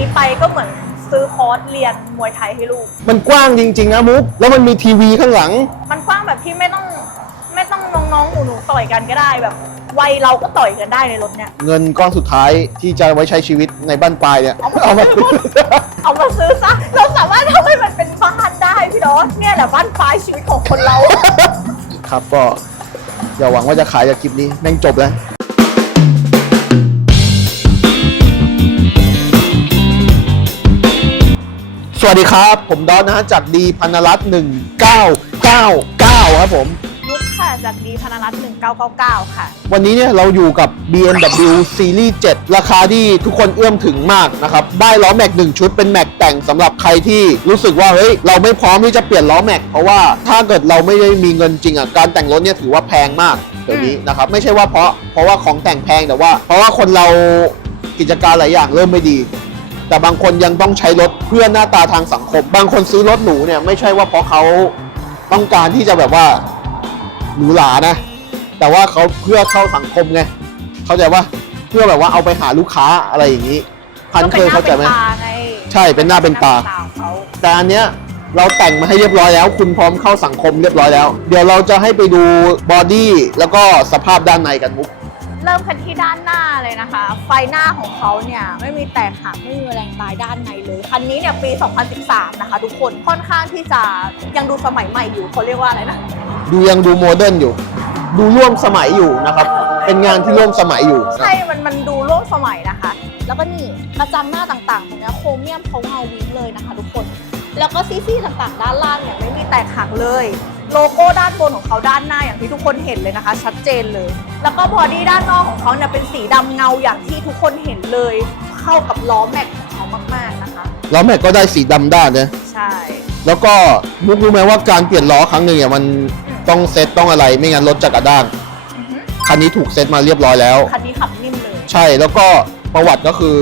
นี้ไปก็เหมือนซื้อคอร์สเรียนมวยไทยให้ลูก มันกว้างจริง ๆ นะมุกแล้วมันมีทีวีข้างหลัง มันกว้างแบบที่ไม่ต้องไม่ต้องน้องๆหนูๆต่อยกันก็ได้แบบวัยเราก็ต่อยกันได้ในรถเนี่ยเงินก้อนสุดท้ายที่จะไว้ใช้ชีวิตในบ้านปลายเนี่ยเอามา เอามาซื้อซะเราสามารถทำให้มันเป็นบ้านได้พี่น้องเนี่ยแหละบ้านปลายชีวิตของคนเรา ครับก็อย่าหวังว่าจะขายจากคลิปนี้แม่งจบแล้ว สวัสดีครับ ผมดอนนะฮะจากดีพันรัตน์1999 ครับผมมุกค่ะจากดีพนรัตน์1999 ค่ะ วันนี้เนี่ยเราอยู่กับ BMW Series 7 ราคาที่ทุกคนเอื้อมถึงมากนะครับ ได้ล้อแม็ก 1 ชุดเป็นแม็กแต่งสำหรับใครที่รู้สึกว่า เฮ้ย เราไม่พร้อมที่จะเปลี่ยนล้อแม็ก เพราะว่าถ้าเกิดเราไม่ได้มีเงินจริงอะ การแต่งรถเนี่ยถือว่าแพงมากเดี๋ยวนี้นะครับ ไม่ใช่ว่าเพราะเพราะว่าของแต่งแพงแต่ว่า เพราะว่าคนเรากิจการหลายอย่างเริ่มไม่ดี แต่บางคนยังต้องใช้รถ เพื่อหน้าตาทางสังคม บางคนซื้อรถหรูเนี่ยไม่ใช่ว่าเพราะเขาต้องการที่จะแบบว่าหรูหรานะ แต่ว่าเขาเพื่อเข้าสังคมไงเข้าใจว่าเพื่อแบบว่าเอาไปหาลูกค้าอะไรอย่างนี้ พันเคยเข้าใจไหมก็ป็นน้าป็นตาไงใช่เป็นหน้าเป็นตาของเขาแต่อันเนี้ยเราแต่งมาให้เรียบร้อยแล้ว คุณพร้อมเข้าสังคมเรียบร้อยแล้ว เดี๋ยวเราจะให้ไปดูบอดี้แล้วก็สภาพด้านในกันมุก เริ่มกันที่ด้านหน้าเลยนะคะ ไฟหน้าของเขาเนี่ยไม่มีแตกหักไม่มีแรงตายด้านในเลย คันนี้เนี่ยปี 2013 นะคะ ทุกคนค่อนข้างที่จะยังดูสมัยใหม่อยู่เขาเรียกว่าอะไรนะ ดูยังดูโมเดิร์นอยู่ ดูร่วมสมัยอยู่นะครับ เป็นงานที่ร่วมสมัยอยู่ใช่ มันมันดูร่วมสมัยนะคะ แล้วก็นี่กระจังหน้าต่างๆตรงเนี้ยโครเมียมเขาเงาวิ้งเลยนะคะ ทุกคน แล้วก็ซี่ๆต่างๆ ด้านล่างเนี่ยไม่มีแตกหักเลย โลโก้ด้านบนของเขาด้านหน้าอย่างที่ทุกคนเห็นเลยนะคะ ชัดเจนเลย แล้วก็บอดี้ด้านนอกของเขาเนี่ยเป็นสีดำเงาอย่างที่ทุกคนเห็นเลย เข้ากับล้อแม็กของเขามากๆนะคะล้อแม็กก็ได้สีดำด้านนะใช่ แล้วก็มุกรู้ไหมว่าการเปลี่ยนล้อครั้งหนึ่งเนี่ยมันต้องเซตต้องอะไรไม่งั้นรถจะกระด้างอือฮึคันนี้ถูกเซตมาเรียบร้อยแล้ว คันนี้ขับนิ่มเลย ใช่แล้วก็ประวัติก็คือ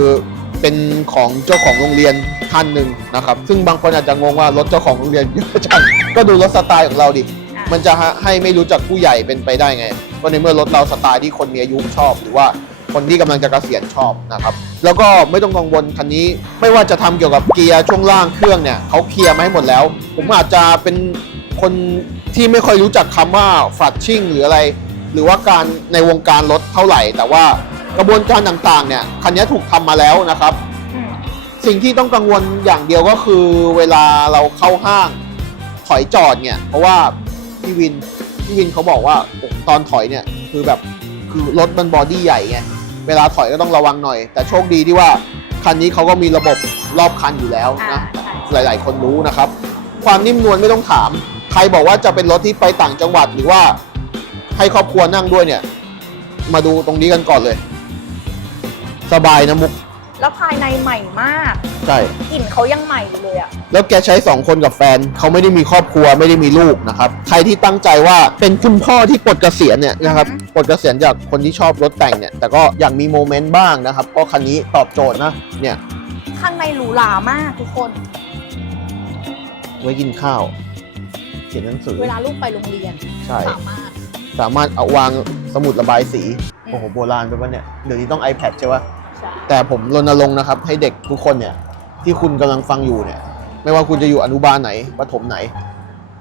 เป็นของเจ้าของโรงเรียนท่านหนึ่งนะครับ ซึ่งบางคนอาจจะงงว่ารถเจ้าของโรงเรียนเยอะจังก็ดูรถสไตล์ของเราดิอะมันจะให้ไม่รู้จักผู้ใหญ่เป็นไปได้ไง ก็ในเมื่อรถเราสไตล์ที่คนมีอายุชอบ หรือว่าคนที่กำลังจะเกษียณชอบนะครับ แล้วก็ไม่ต้องกังวลคันนี้ ไม่ว่าจะทำเกี่ยวกับเกียร์ช่วงล่างเครื่องเนี่ยเขาเคลียร์มาให้หมดแล้ว ผมอาจจะเป็นคนที่ไม่ค่อยรู้จักคำว่าฟัดชิ่งหรืออะไร หรือว่าการในวงการรถเท่าไหร่ แต่ว่า กระบวนการต่างๆเนี่ยคันนี้ถูกทำมาแล้วนะครับอืมสิ่งที่ต้องกังวลอย่างเดียวก็คือเวลาเราเข้าห้างถอยจอดเนี่ยเพราะว่าพี่วินพี่วินเขาบอกว่าตอนถอยเนี่ยคือแบบคือรถมันบอดี้ใหญ่ไงเวลาถอยก็ต้องระวังหน่อย แต่โชคดีที่ว่าคันนี้เขาก็มีระบบรอบคันอยู่แล้วอ่านะใช่หลาย ๆ คนรู้นะครับ ความนิ่มนวลไม่ต้องถาม ใครบอกว่าจะเป็นรถที่ไปต่างจังหวัดหรือว่าให้ครอบครัวนั่งด้วยเนี่ย มาดูตรงนี้กันก่อนเลย สบายนะมุก แล้วภายในใหม่มากใช่ กลิ่นเขายังใหม่อยู่เลยอะแล้วแกใช้ 2 คนกับแฟน เขาไม่ได้มีครอบครัวไม่ได้มีลูกนะครับ ใครที่ตั้งใจว่าเป็นคุณพ่อที่ปลดเกษียณเนี่ยนะครับปลดเกษียณจากคนที่ชอบรถแต่งเนี่ย แต่ก็อยากมีโมเมนต์บ้างนะครับ ก็คันนี้ตอบโจทย์นะ เนี่ย ข้างในหรูหรามากทุกคน ไว้กินข้าว เขียนหนังสือ เวลาลูกไปโรงเรียนใช่ สามารถ สามารถเอาวางสมุดระบายสี โอ้โห โบราณไปปะเนี่ย เดี๋ยวนี้ต้อง iPad ใช่ปะใช่ แต่ผมรณรงค์นะครับ ให้เด็กทุกคนเนี่ย ที่คุณกำลังฟังอยู่เนี่ย ไม่ว่าคุณจะอยู่อนุบาลไหนประถมไหน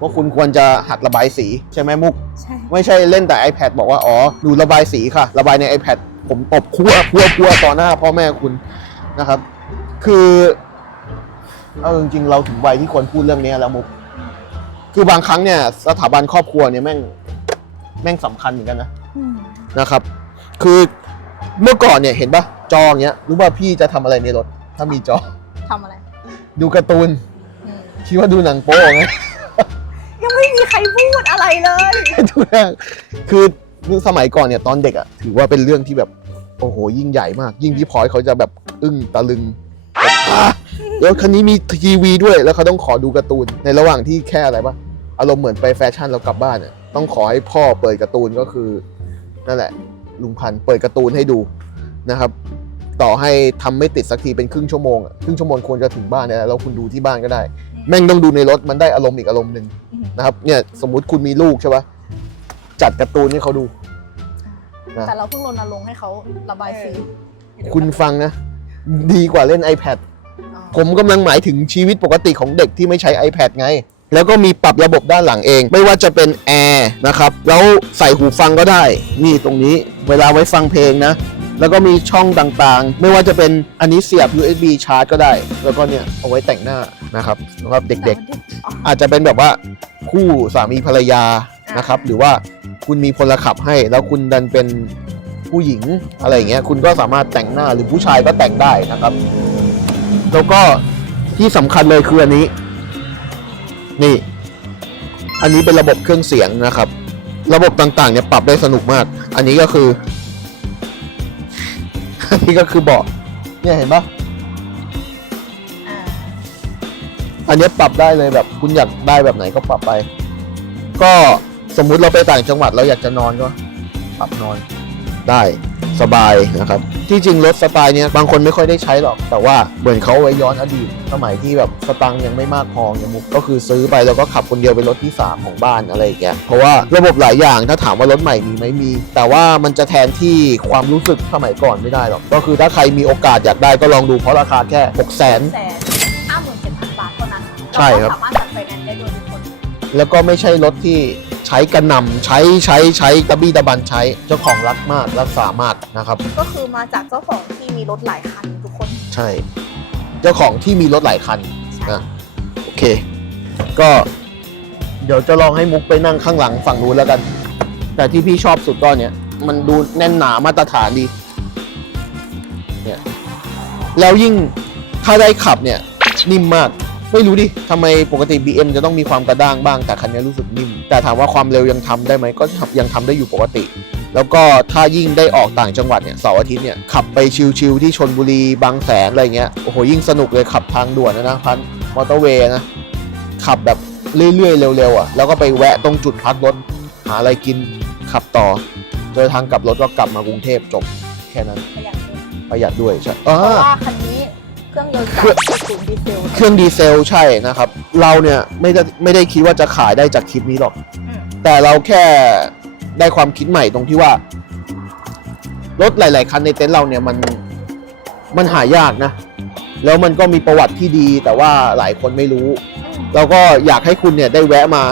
ว่าคุณควรจะหัดระบายสีใช่ไหมมุกใช่ไม่ใช่เล่นแต่ iPad บอกว่า อ๋อดูระบายสีค่ะ ระบายใน iPad ผมตบคั่วคั่วคั่วต่อหน้าพ่อแม่คุณนะครับ คือเอาจริงๆ เราถึงวัยที่ควรพูดเรื่องนี้แล้วมุก คือบางครั้งเนี่ย สถาบันครอบครัวเนี่ยแม่งแม่งสำคัญเหมือนกันนะอืมนะครับ คือ เมื่อก่อนเนี่ยเห็นปะจออย่างเงี้ยรู้ป่ะพี่จะทำอะไรในรถ ถ้ามีจอ ทำอะไรดูการ์ตูน อืมคิดว่าดูหนังโป๊ไง ยังไม่มีใครพูดอะไรเลยทุกอย่างคือสมัยก่อนเนี่ยตอนเด็กอะถือว่าเป็นเรื่องที่แบบโอ้โหยิ่งใหญ่มาก ยิ่งพี่พลอยเขาจะแบบอึ้งตะลึงแบบอะแล้วคันนี้มีทีวีด้วยแล้วเขาต้องขอดูการ์ตูนในระหว่างที่แค่อะไรปะอารมณ์เหมือนไปแฟชั่นแล้วกลับบ้านเนี่ยต้องขอให้พ่อเปิดการ์ตูนก็คือนั่นแหละ ลุงพันธุ์เปิดการ์ตูนให้ดูนะครับ ต่อให้ทำไม่ติดสักทีเป็นครึ่งชั่วโมงอะครึ่งชั่วโมงควรจะถึงบ้านเนี่ยแล้วคุณดูที่บ้านก็ได้ แม่งต้องดูในรถมันได้อารมณ์อีกอารมณ์หนึ่งอืมนะครับเนี่ยสมมุติคุณมีลูกใช่ปะจัดการ์ตูนให้เขาดูนะแต่เราเพิ่งรณรงค์ให้เขาระบายสีคุณฟังนะ ดีกว่าเล่น iPad ผมกำลังหมายถึงชีวิตปกติของเด็กที่ไม่ใช้ iPad ไง แล้วก็มีปรับระบบด้านหลังเอง ไม่ว่าจะเป็นแอร์นะครับ แล้วใส่หูฟังก็ได้ นี่ตรงนี้ เวลาไว้ฟังเพลงนะ แล้วก็มีช่องต่างๆ ไม่ว่าจะเป็นอันนี้เสียบ USB ชาร์จก็ได้ แล้วก็เนี่ยเอาไว้แต่งหน้านะครับสำหรับเด็กๆ อาจจะเป็นแบบว่าคู่สามีภรรยานะครับ หรือว่าคุณมีพลขับให้ แล้วคุณดันเป็นผู้หญิงอะไรอย่างเงี้ยคุณก็สามารถแต่งหน้าหรือผู้ชายก็แต่งได้นะครับ แล้วก็ที่สำคัญเลยคืออันนี้ นี่ อันนี้เป็นระบบเครื่องเสียงนะครับ ระบบต่างๆเนี่ยปรับได้สนุกมาก อันนี้ก็คือ อันนี้ก็คือเบาะเนี่ยเห็นปะอ่าอันเนี้ยปรับได้เลยแบบคุณอยากได้แบบไหนก็ปรับไป ก็สมมุติเราไปต่างจังหวัดเราอยากจะนอนก็ ปรับนอน ได้สบายนะครับ ที่จริงรถสไตล์เนี้ยบางคนไม่ค่อยได้ใช้หรอก แต่ว่าเหมือนเขาเอาไว้ย้อนอดีตสมัยที่แบบสตังค์ยังไม่มากพออย่างมุกก็คือซื้อไปแล้วก็ขับคนเดียวเป็นรถที่ 3 ของบ้านอะไรอย่างเงี้ยเพราะว่าระบบหลายอย่างถ้าถามว่ารถใหม่มีไหมมี แต่ว่ามันจะแทนที่ความรู้สึกสมัยก่อนไม่ได้หรอก ก็คือถ้าใครมีโอกาสอยากได้ก็ลองดูเพราะราคาแค่ 6 0 0 0 0แสนห้าหมื่นเจ็ดพันบาทเท่านั้นใช่ครับ เาก็สามารถ แล้วก็ไม่ใช่รถที่ใช้กระหน่ำใช้ใช้ใช้ตะบี้ตะบันใช้เจ้าของรักมากรักษามากนะครับ ก็คือมาจากเจ้าของที่มีรถหลายคันทุกคน ใช่ เจ้าของที่มีรถหลายคันใช่นะโอเค ก็เดี๋ยวจะลองให้มุกไปนั่งข้างหลังฝั่งนู้นแล้วกัน แต่ที่พี่ชอบสุดก็เนี่ย มันดูแน่นหนามาตรฐานดีเนี่ยแล้วยิ่งถ้าได้ขับเนี่ยนิ่มมาก ไม่รู้ดิทำไมปกติ BM จะต้องมีความกระด้างบ้าง แต่คันนี้รู้สึกนิ่ม แต่ถามว่าความเร็วยังทำได้ไหม ก็ยังทำได้อยู่ปกติ แล้วก็ถ้ายิ่งได้ออกต่างจังหวัดเนี่ยเสาร์อาทิตย์เนี่ยขับไปชิลๆที่ชนบุรีบางแสนอะไรเงี้ยโอ้โหยิ่งสนุกเลยขับทางด่วนนะนะพันมอเตอร์เวย์นะขับแบบเรื่อยๆเร็วๆอะแล้วก็ไปแวะตรงจุดพักรถหาอะไรกินขับต่อเจอทางกลับรถก็กลับมากรุงเทพจบแค่นั้นประหยัดด้วยประหยัดด้วยใช่อ่าเพราะว่าคันนี้ เครื่องยนต์เครื่จาองกศูนย์ดีเซลเครื่องดีเซลใช่นะครับ เราเนี่ยไม่ได้ไม่ได้คิดว่าจะขายได้จากคลิปนี้หรอกอืมแต่เราแค่ได้ความคิดใหม่ตรงที่ว่า รถหลาย ๆ คันในเต็นท์เราเนี่ยมันมันหายากนะ แล้วมันก็มีประวัติที่ดี แต่ว่าหลายคนไม่รู้ เราก็อยากให้คุณเนี่ยได้แวะมา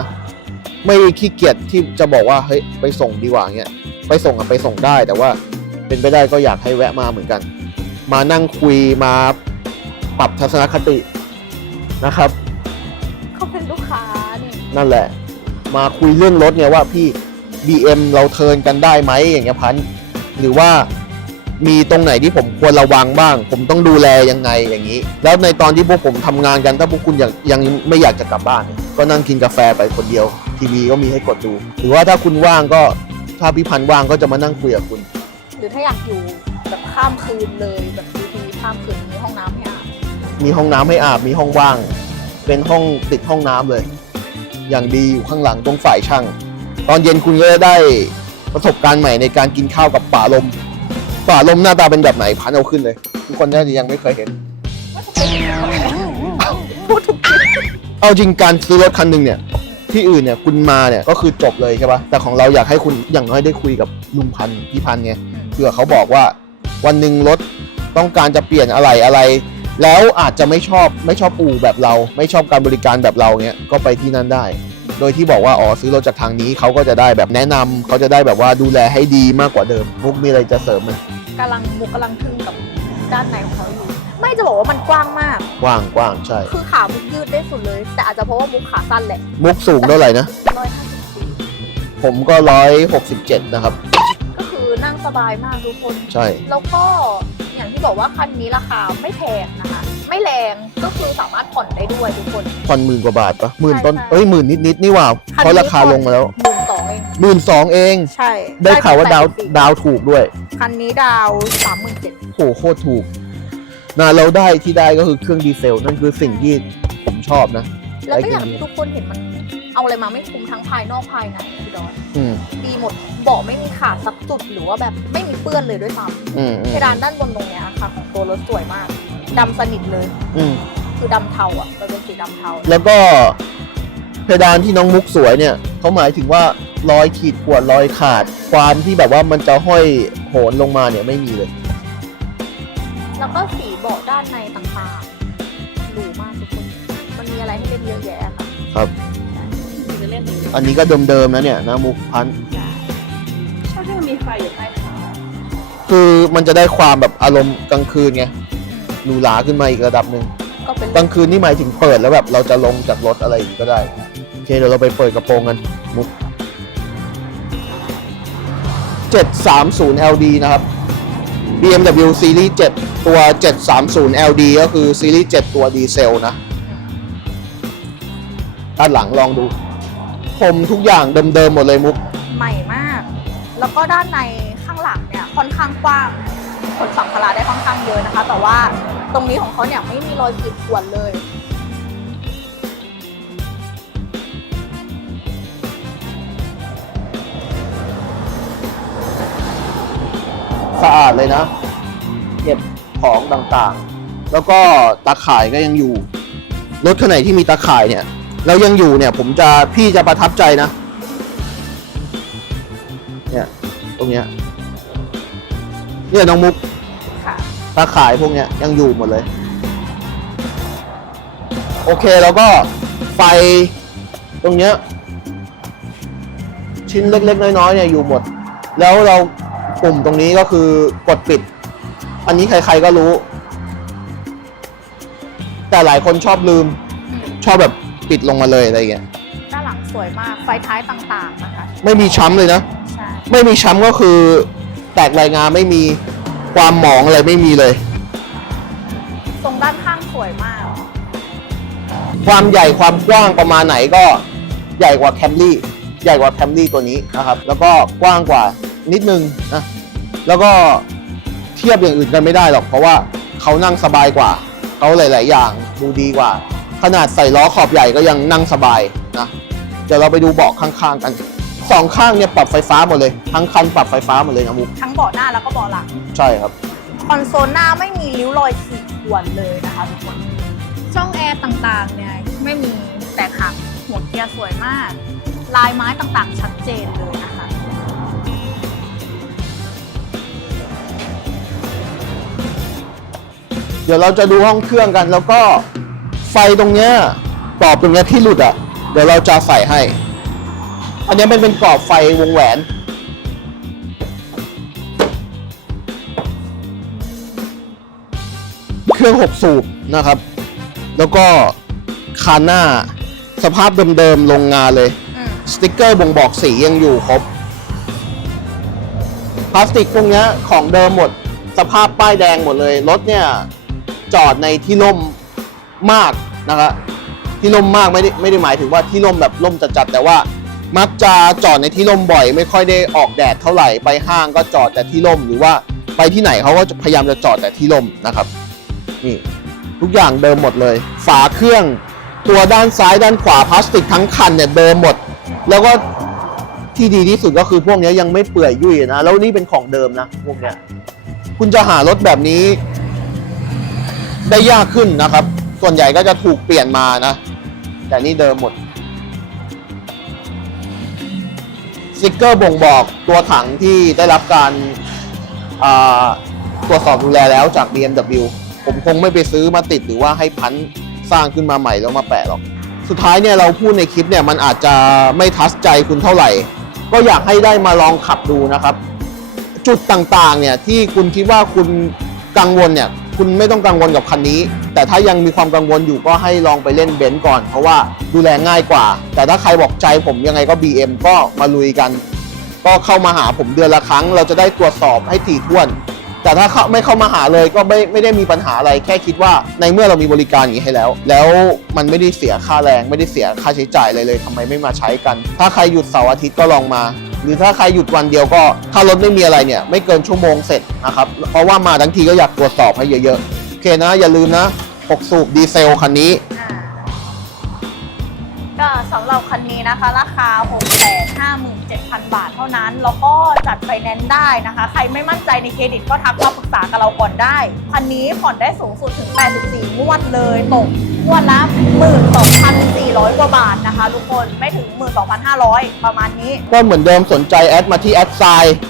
ไม่ขี้เกียจที่จะบอกว่าเฮ้ยไปส่งดีกว่าเงี้ยไปส่งอะไปส่งได้แต่ว่าเป็นไปได้ก็อยากให้แวะมาเหมือนกัน มานั่งคุยมา ปรับทัศนคตินะครับ เขาเป็นลูกค้านี่นั่นแหละ มาคุยเรื่องรถเนี่ยว่าพี่ BM เราเทิร์นกันได้ไหมอย่างเงี้ยพันธุ์หรือว่ามีตรงไหนที่ผมควรระวังบ้าง ผมต้องดูแลยังไงอย่างนี้ แล้วในตอนที่พวกผมทำงานกัน ถ้าพวกคุณอยากยังไม่อยากจะกลับบ้านเนี่ยก็นั่งกินกาแฟไปคนเดียว ทีวีก็มีให้กดดู หรือว่าถ้าคุณว่างก็ถ้าพี่พันธ์ว่างก็จะมานั่งคุยกับคุณ หรือถ้าอยากอยู่แบบข้ามคืนเลยแบบดูทีวีข้ามคืนมีห้องน้ำให้อาบ มีห้องน้ำให้อาบมีห้องว่าง เป็นห้องติดห้องน้ำเลย อย่างดีอยู่ข้างหลังตรงฝ่ายช่าง ตอนเย็นคุณก็จะได้ประสบการณ์ใหม่ในการกินข้าวกับป่าลม ป่าลมหน้าตาเป็นแบบไหนพันเอาขึ้นเลย ทุกคนน่าจะยังไม่เคยเห็นเอาจริงการซื้อรถคันหนึ่งเนี่ยที่อื่นเนี่ยคุณมาเนี่ยก็คือจบเลยใช่ปะแต่ของเราอยากให้คุณอย่างน้อยได้คุยกับลุงพันพี่พันไงเผื่อเขาบอกว่า วันหนึ่งรถต้องการจะเปลี่ยนอะไรอะไร แล้วอาจจะไม่ชอบไม่ชอบอู่แบบเรา ไม่ชอบการบริการแบบเราเนี้ยก็ไปที่นั่นได้ โดยที่บอกว่าอ๋อซื้อรถจากทางนี้เขาก็จะได้แบบแนะนำเขาจะได้แบบว่าดูแลให้ดีมากกว่าเดิมมุกมีอะไรจะเสริมไหมกำลังมุกกำลังทึ่งกับด้านในของเขาอยู่ ไม่จะบอกว่ามันกว้างมาก กว้างกว้างใช่ คือขามุกยืดได้สุดเลย แต่อาจจะเพราะว่ามุกขาสั้นแหละมุกสูงเท่าไหร่นะ ร้อยห้าสิบสี่ผมก็ร้อยหกสิบเจ็ดนะครับ ก็คือนั่งสบายมากทุกคน ใช่ แล้วก็ อย่างที่บอกว่าคันนี้ราคาไม่แพงนะคะ ไม่แรงก็คือสามารถผ่อนได้ด้วยทุกคน ผ่อนหมื่นกว่าบาทปะหมื่นต้นใช่ เอ้ยหมื่นนิดนิดๆนี่หว่าเพราะราคาลงมาแล้วหมื่นสองเอง หมื่นสองเอง ใช่ได้ข่าวว่าดาวดาวถูกด้วยคันนี้ดาวสามหมื่นเจ็ดโหโคตรถูกนะเราได้ที่ได้ก็คือเครื่องดีเซล นั่นคือสิ่งที่ผมชอบนะ แล้วก็อย่างที่ทุกคนเห็นมันเอาอะไรมาไม่คุ้มทั้งภายนอกภายในพี่ดอนอืมดีหมดเบาะไม่มีขาดสักจุดหรือว่าแบบไม่มีเปื้อนเลยด้วยซ้อืมำอืเพมดานด้านบนตรงเนี้ยค่ะของตัวรถสวยมากดำสนิทเลย อืมคือดำเทาอะมันเป็นสีดำเทาแล้วก็เพดานที่น้องมุกสวยเนี่ยเขาหมายถึงว่ารอยขีดข่วนรอยขาด ความที่แบบว่ามันจะห้อยโหนลงมาเนี่ยไม่มีเลย แล้วก็สีเบาะด้านในต่างๆหรูมากทุกคน มันมีอะไรให้เล่นเยอะแยะค่ะครับมีจะเล่นนี้อันนี้ก็เดิมๆนะเนี่ยนะมุกพันใช่ชอบที่มันมีไฟอยู่ใต้เท้าคือมันจะได้ความแบบอารมณ์กลางคืนไงหรูหราขึ้นมาอีกระดับหนึ่งก็เป็นกลางคืนนี่หมายถึงเปิดแล้วแบบเราจะลงจากรถอะไรอย่างงี้ก็ได้โอเคเดี๋ยวเราไปเปิดกระโปรงกันมุก 730 LD นะครับ BMW Series 7 ตัว 730 LD ก็คือ Series 7 ตัวดีเซลนะ ด้านหลังลองดูพรมทุกอย่างเดิมๆหมดเลยมุก ใหม่มาก แล้วก็ด้านในข้างหลังเนี่ยค่อนข้างกว้างขนสัมภาระได้ค่อนข้างเยอะนะคะ แต่ว่าตรงนี้ของเขาเนี่ยไม่มีรอยขีดข่วนเลย สะอาดเลยนะ เก็บของต่างๆ แล้วก็ตาข่ายก็ยังอยู่ รถคันไหนที่มีตาข่ายเนี่ย แล้วยังอยู่เนี่ย ผมจะพี่จะประทับใจนะ เนี่ยตรงเนี้ยเนี่ยน้องมุกค่ะตาข่ายพวกเนี้ยยังอยู่หมดเลย โอเคแล้วก็ไฟตรงเนี้ยชิ้นเล็ก ๆ น้อยๆเนี่ยอยู่หมด แล้วเราปุ่มตรงนี้ก็คือกดปิด อันนี้ใคร ๆก็รู้ แต่หลายคนชอบลืม ชอบแบบ ปิดลงมาเลยอะไรอย่างเงี้ยด้านหลังสวยมาก ไฟท้ายต่างๆนะคะ ไม่มีช้ำเลยนะ ใช่ ไม่มีช้ำก็คือแตกรายงานไม่มีความหมองอะไรไม่มีเลย ตรงด้านข้างสวยมาก ความใหญ่ความกว้างประมาณไหนก็ใหญ่กว่าแคมรี่ใหญ่กว่าแคมรี่ตัวนี้นะครับ แล้วก็กว้างกว่านิดนึงนะแล้วก็เทียบอย่างอื่นกันไม่ได้หรอก เพราะว่าเขานั่งสบายกว่าเขาหลาย ๆ อย่างดูดีกว่า ขนาดใส่ล้อขอบใหญ่ก็ยังนั่งสบายนะเดี๋ยวเราไปดูเบาะข้างๆกันสองข้างเนี่ยปรับไฟฟ้าหมดเลย ทั้งคันปรับไฟฟ้าหมดเลยนะมุกทั้งเบาะหน้าแล้วก็เบาะหลังใช่ครับ คอนโซลหน้าไม่มีริ้วรอยขีดข่วนเลยนะคะทุกคน ช่องแอร์ต่างๆเนี่ยไม่มีแตกหักหัวเกียร์สวยมาก ลายไม้ต่างๆ ชัดเจนเลยนะคะ เดี๋ยวเราจะดูห้องเครื่องกันแล้วก็ไฟตรงเนี้ยกรอบตรงเนี้ยที่หลุดอะ เดี๋ยวเราจะใส่ให้ อันเนี้ยเป็นเป็นกรอบไฟวงแหวน เครื่อง6สูบนะครับ แล้วก็คานหน้าสภาพเดิมๆโรงงานเลยอืมสติกเกอร์บ่งบอกสียังอยู่ครบ พลาสติกพวกเนี้ยของเดิมหมด สภาพป้ายแดงหมดเลย รถเนี่ย จอดในที่ร่มมาก นะครับที่ร่มมากไม่ได้ไม่ได้หมายถึงว่าที่ร่มแบบร่มจัดๆแต่ว่ามักจะจอดในที่ร่มบ่อย ไม่ค่อยได้ออกแดดเท่าไหร่ไปห้างก็จอดแต่ที่ร่มหรือว่าไปที่ไหนเขาก็พยายามจะจอดแต่ที่ร่มนะครับนี่ทุกอย่างเดิมหมดเลย ฝาเครื่องตัวด้านซ้ายด้านขวาพลาสติกทั้งคันเนี่ยเดิมหมด แล้วก็ที่ดีที่สุดก็คือพวกนี้ยยังไม่เปื่อยยุ่ยนะแล้วนี่เป็นของเดิมนะพวกเนี้ยคุณจะหารถแบบนี้ ได้ยากขึ้นนะครับ ส่วนใหญ่ก็จะถูกเปลี่ยนมานะ แต่นี่เดิมหมดสติกเกอร์บ่งบอกตัวถังที่ได้รับการาตรวจสอบดูแลแล้วจาก BMW ผมคงไม่ไปซื้อมาติดหรือว่าให้พันสร้างขึ้นมาใหม่แล้วมาแปะหรอก สุดท้ายเนี่ยเราพูดในคลิปเนี่ยมันอาจจะไม่ทัชใจคุณเท่าไหร่ ก็อยากให้ได้มาลองขับดูนะครับ จุดต่างๆเนี่ยที่คุณคิดว่าคุณกังวลเนี่ย คุณไม่ต้องกังวลกับคันนี้ แต่ถ้ายังมีความกังวลอยู่ก็ให้ลองไปเล่นเบนซ์ก่อน เพราะว่าดูแลง่ายกว่า แต่ถ้าใครบอกใจผมยังไงก็ BM ก็มาลุยกัน ก็เข้ามาหาผมเดือนละครั้ง เราจะได้ตรวจสอบให้ถี่ถ้วน แต่ถ้าเขาไม่เข้ามาหาเลยก็ไม่ไม่ได้มีปัญหาอะไร แค่คิดว่าในเมื่อเรามีบริการอย่างนี้ให้แล้ว แล้วมันไม่ได้เสียค่าแรง ไม่ได้เสียค่าใช้จ่ายอะไรเลยทำไมไม่มาใช้กัน ถ้าใครหยุดเสาร์อาทิตย์ก็ลองมา หรือถ้าใครหยุดวันเดียวก็ถ้ารถไม่มีอะไรเนี่ย ไม่เกินชั่วโมงเสร็จนะครับ เพราะว่ามาทั้งทีก็อยากตรวจสอบให้เยอะๆ โอเคนะ อย่าลืมนะ 6 สูบดีเซลคันนี้ อ่าก็สำหรับคันนี้นะคะ ราคา 657,000 บาทเท่านั้น แล้วก็จัดไฟแนนซ์ได้นะคะ ใครไม่มั่นใจในเครดิตก็ทักมาปรึกษากับเราก่อนได้ คันนี้ผ่อนได้สูงสุดถึง 84 งวดเลยตก งวดละ12,400 กว่าบาทนะคะ ทุกคนไม่ถึง 12,500 ประมาณนี้ ก็เหมือนเดิมสนใจแอดมาที่แอดไซ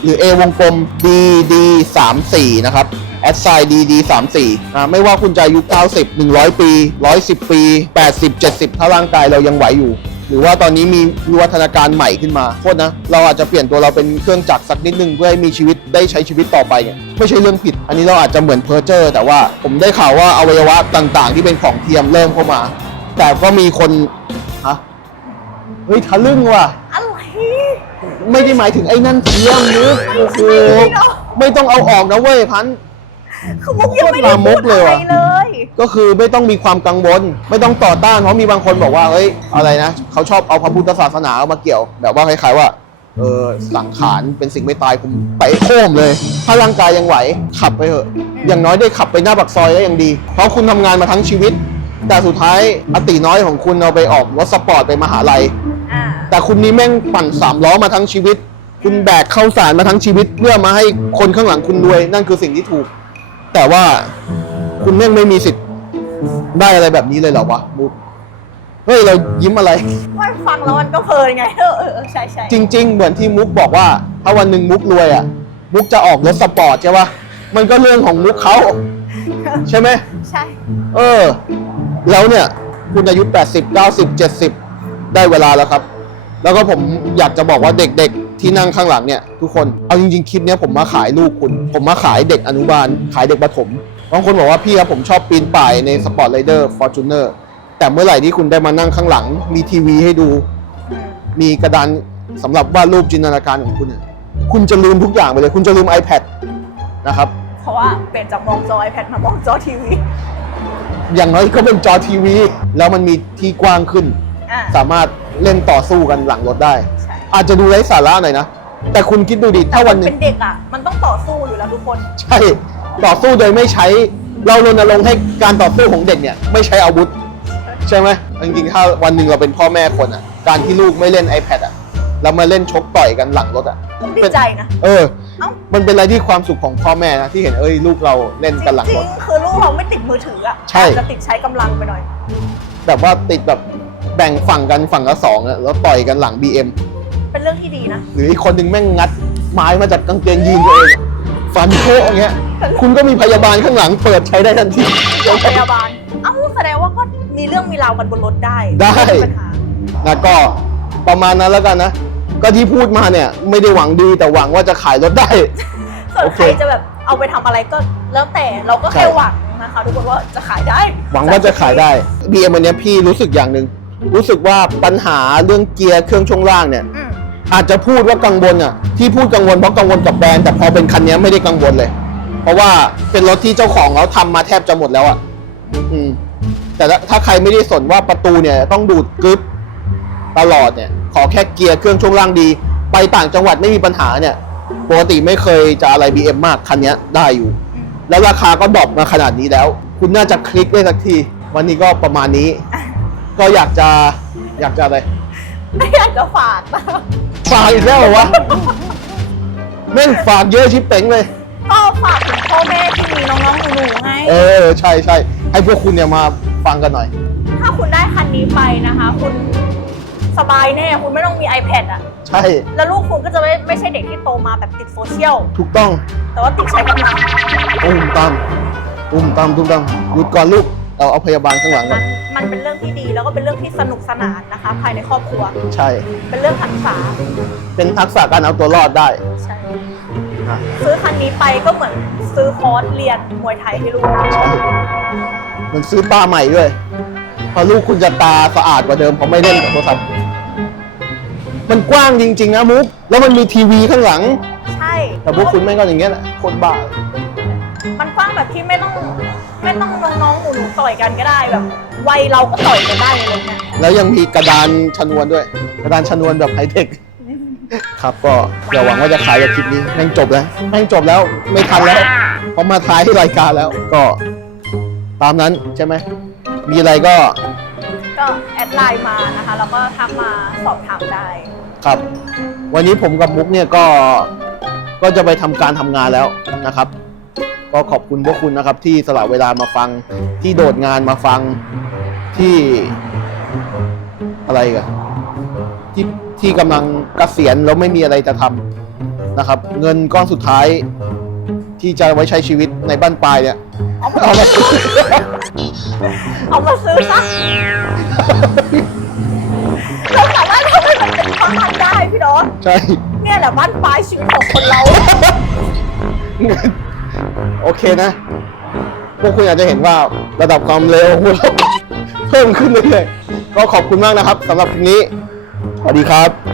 หรือ A วงกลม DD 3 4 นะครับแอดไซด์ดีดีสามสี่ไม่ว่าคุณจะอายุ 90 100 ปี 110 ปี 80 70 ถ้าร่างกายเรายังไหวอยู่ หรือว่าตอนนี้มีวิวัฒนาการใหม่ขึ้นมาโทษนะเราอาจจะเปลี่ยนตัวเราเป็นเครื่องจักรสักนิดนึงเพื่อให้มีชีวิตได้ใช้ชีวิตต่อไปเนี่ยไม่ใช่เรื่องผิด อันนี้เราอาจจะเหมือนเพอร์เจอร์ แต่ว่าผมได้ข่าวว่าอวัยวะต่างๆ ที่เป็นของเทียมเริ่มเข้ามา แต่ก็มีคนฮะเฮ้ยทะลึ่งว่ะ อะไรไม่ได้หมายถึงไอ้นั่นเทียมนึกโอ้โหไม่ต้องเอาออกนะเว้ยพันธุ์คือมุกยังไม่ได้โคตรลามพูกดเลยอะไรว่ะเลย ก็คือไม่ต้องมีความกังวล ไม่ต้องต่อต้านเพราะมีบางคนบอกว่าเฮ้ยอะไรนะเขาชอบเอาพระพุทธศาสนาเอามาเกี่ยว แบบว่าคล้ายๆว่าเออสังขารเป็นสิ่งไม่ตายผมไปโค้มเลย ถ้าร่างกายยังไหวขับไปเถอะ อย่างน้อยได้ขับไปหน้าปากซอยก็ยังดี เพราะคุณทำงานมาทั้งชีวิต แต่สุดท้ายอติน้อยของคุณเอาไปออกรถสปอร์ตไปมหาลัยอ่าแต่คุณนี่แม่งปั่นสามล้อมาทั้งชีวิต คุณแบกเข้าสารมาทั้งชีวิต เพื่อมาให้คนข้างหลังคุณรวย นั่นคือสิ่งที่ถูก แต่ว่า คุณแม่งไม่มีสิทธิ์ได้อะไรแบบนี้เลยเหรอวะมุกเฮ้ยเรายิ้มอะไรว่าฟังแล้วมันก็เพลินไงเออเออเออใช่ใช่จริง ๆ เหมือนที่มุกบอกว่า ถ้าวันหนึ่งมุกรวยอะ มุกจะออกรถสปอร์ตใช่ปะมันก็เรื่องของมุกเขาใช่ไหม ใช่เออ แล้วเนี่ย คุณอายุ 80 90 70 ได้เวลาแล้วครับ แล้วก็ผมอยากจะบอกว่าเด็กๆ ที่นั่งข้างหลังเนี่ย ทุกคน เอาจริงๆ คลิปเนี้ยผมมาขายลูกคุณ ผมมาขายเด็กอนุบาล ขายเด็กประถม บางคนบอกว่าพี่ครับผมชอบปีนป่ายในสปอร์ตไรเดอร์ฟอร์จูเนอร์แต่เมื่อไหร่ที่คุณได้มานั่งข้างหลัง มีทีวีให้ดูอืมมีกระดานสำหรับวาดรูปจินตนาการของคุณเนี่ยคุณจะลืมทุกอย่างไปเลย คุณจะลืม iPad นะครับ เพราะว่าเปลี่ยนจากมองจอ iPad มามองจอทีวี อย่างน้อยก็เป็นจอทีวี แล้วมันมีที่กว้างขึ้น อ่า สามารถเล่นต่อสู้กันหลังรถได้ ใช่ อาจจะดูไร้สาระหน่อยนะ แต่คุณคิดดูดิถ้าวันหนึ่เป็งนเด็กอะ มันต้องต่อสู้อยู่แล้วทุกคน ใช่ ต่อสู้โดยไม่ใช้ เรารณรงค์ให้การต่อสู้ของเด็กเนี่ยไม่ใช้อาวุธ ใช่ไหมจริงๆถ้าวันหนึ่งเราเป็นพ่อแม่คนอะ การที่ลูกไม่เล่น iPad อะแล้วมาเล่นชกต่อยกันหลังรถอะผมดีใจนะ เออ เอ้ามันเป็นอะไรที่ความสุขของพ่อแม่นะที่เห็นเอ้ยลูกเราเล่นจกันหลังริรงถ ๆคือลูกเราไม่ติดมือถืออะใช่ อาจจะติดใช้กำลังไปหน่อย แบบว่าติดแบบแบ่งฝั่งกันฝั่งละสองอะแล้วต่อยกันหลัง BM เป็นเรื่องที่ดีนะ หรืออีกคนหนึ่งแม่งงัดไม้มาจากกางเกงยีนตัวเองฟันโค้อย่างเงี้ย คุณก็มีพยาบาลข้างหลังเปิดใช้ได้ทันทีพยาบาลเอ้าแสดงว่าก็มีเรื่องมีราวกันบนรถได้ได้ ม่มีปัญหานะก็ประมาณนั้นแล้วกันนะ ก็ที่พูดมาเนี่ย ไม่ได้หวังดีแต่หวังว่าจะขายรถได้ ส่วนโอเคใครจะแบบเอาไปทำอะไรก็แล้วแต่เราก็ใช่ แค่หวังนะคะทุกคนว่าจะขายได้หวังว่าจะขายได้ BM อันเนี้ยพี่รู้สึกอย่างหนึ่งรู้สึกว่าปัญหาเรื่องเกียร์เครื่องช่วงล่างเนี่ย อืมอาจจะพูดว่ากังวลอะที่พูดกังวลเพราะกังวลกับแบรนด์แต่พอเป็นคันนี้ไม่ได้กังวลเลย เพราะว่าเป็นรถที่เจ้าของเขาทำมาแทบจะหมดแล้วอะ อืม แต่ละถ้าใครไม่ได้สนว่าประตูเนี่ยต้องดูดกึ๊บตลอดเนี่ย ขอแค่เกียร์เครื่องช่วงล่างดี ไปต่างจังหวัดไม่มีปัญหาเนี่ย ปกติไม่เคยจะอะไร BM มากคันนี้ได้อยู่อืมแล้วราคาก็ดรอปมาขนาดนี้แล้ว คุณน่าจะคลิกได้สักที วันนี้ก็ประมาณนี้ ก็อยากจะอยากจะอะไรไม่อยากจะฝากนะฝากอีกแล้วเหรอวะแม่งฝากเยอะชิบเป๋งเลย ก็ฝากถึงพ่อแม่ที่มีน้องๆหนูๆไงเออใช่ใช่ให้พวกคุณเนี่ยมาฟังกันหน่อย ถ้าคุณได้คันนี้ไปนะคะ คุณสบายแน่คุณไม่ต้องมี iPad อะใช่แล้วลูกคุณก็จะไม่ไม่ใช่เด็กที่โตมาแบบติดโซเชียล ถูกต้องแต่ว่าติดใช้กำลังอุ้มตามอุ้มตามตุ้มตามหยุดก่อนลูกเอาเอาพยาบาลข้างหลังก่มัอนนมันเป็นเรื่องที่ดีแล้วก็เป็นเรื่องที่สนุกสนานนะคะ ภายในครอบครัว ใช่ เป็นเรื่องหันษาเป็นทักษะการเอาตัวรอดได้ ใช่อะ ซื้อคันนี้ไปก็เหมือนซื้อคอร์สเรียนมวยไทยให้ลูกใช่มันซื้อตาใหม่ด้วยเพอลูกคุณจะตาสะอาดกว่าเดิมเพราะไม่เล่นกับโทรศัพท์มันกว้างจริง ๆ นะมุกแล้วมันมีทีวีข้างหลัง ใช่แต่พวกคุณไม่งก็อย่างเงี้ยแหละโคนบ้า มันกว้างแบบที่ไม่ต้องไม่ต้องน้องๆหนูๆต่อยกันก็ได้แบบวัยเราก็ต่อยกันได้เลยเนี่ยแล้วยังมีกระดานชนวนด้วย กระดานชนวนแบบไฮเทค ครับก็อย่าหวังว่าจะขายจากคลิปนี้แม่งจบแล้วแม่งจบแล้วไม่ทันแล้วเพราะมาท้ายที่รายการแล้วก็ ตามนั้นใช่ไหมมีอะไรก็ก็แอดไลน์มานะคะ แล้วก็ทักมาสอบถามได้ ครับ วันนี้ผมกับมุกเนี่ยก็ก็จะไปทำการทำงานแล้วนะครับ ก็ขอบคุณพวกคุณนะครับ ที่สละเวลามาฟังที่โดดงานมาฟังที่อะไรกัน ที่ที่กำลังเกษียณแล้วไม่มีอะไรจะทำนะครับ เงินก้อนสุดท้ายที่ที่จะไว้ใช้ชีวิตในบ้านปลายเนี่ยเอามาเอามาซื้อ เอามาซื้อซะเราสามารถทำให้มันเป็นบ้านได้พี่โน้ตใช่ เนี่ยแหละบ้านปลายชีวิตของคนเราโอเคนะ พวกคุณอาจจะเห็นว่าระดับความเร็วของเรา เพิ่มขึ้นเรื่อยๆก็ขอบคุณมากนะครับสำหรับคลิปนี้ส วัสดีครับ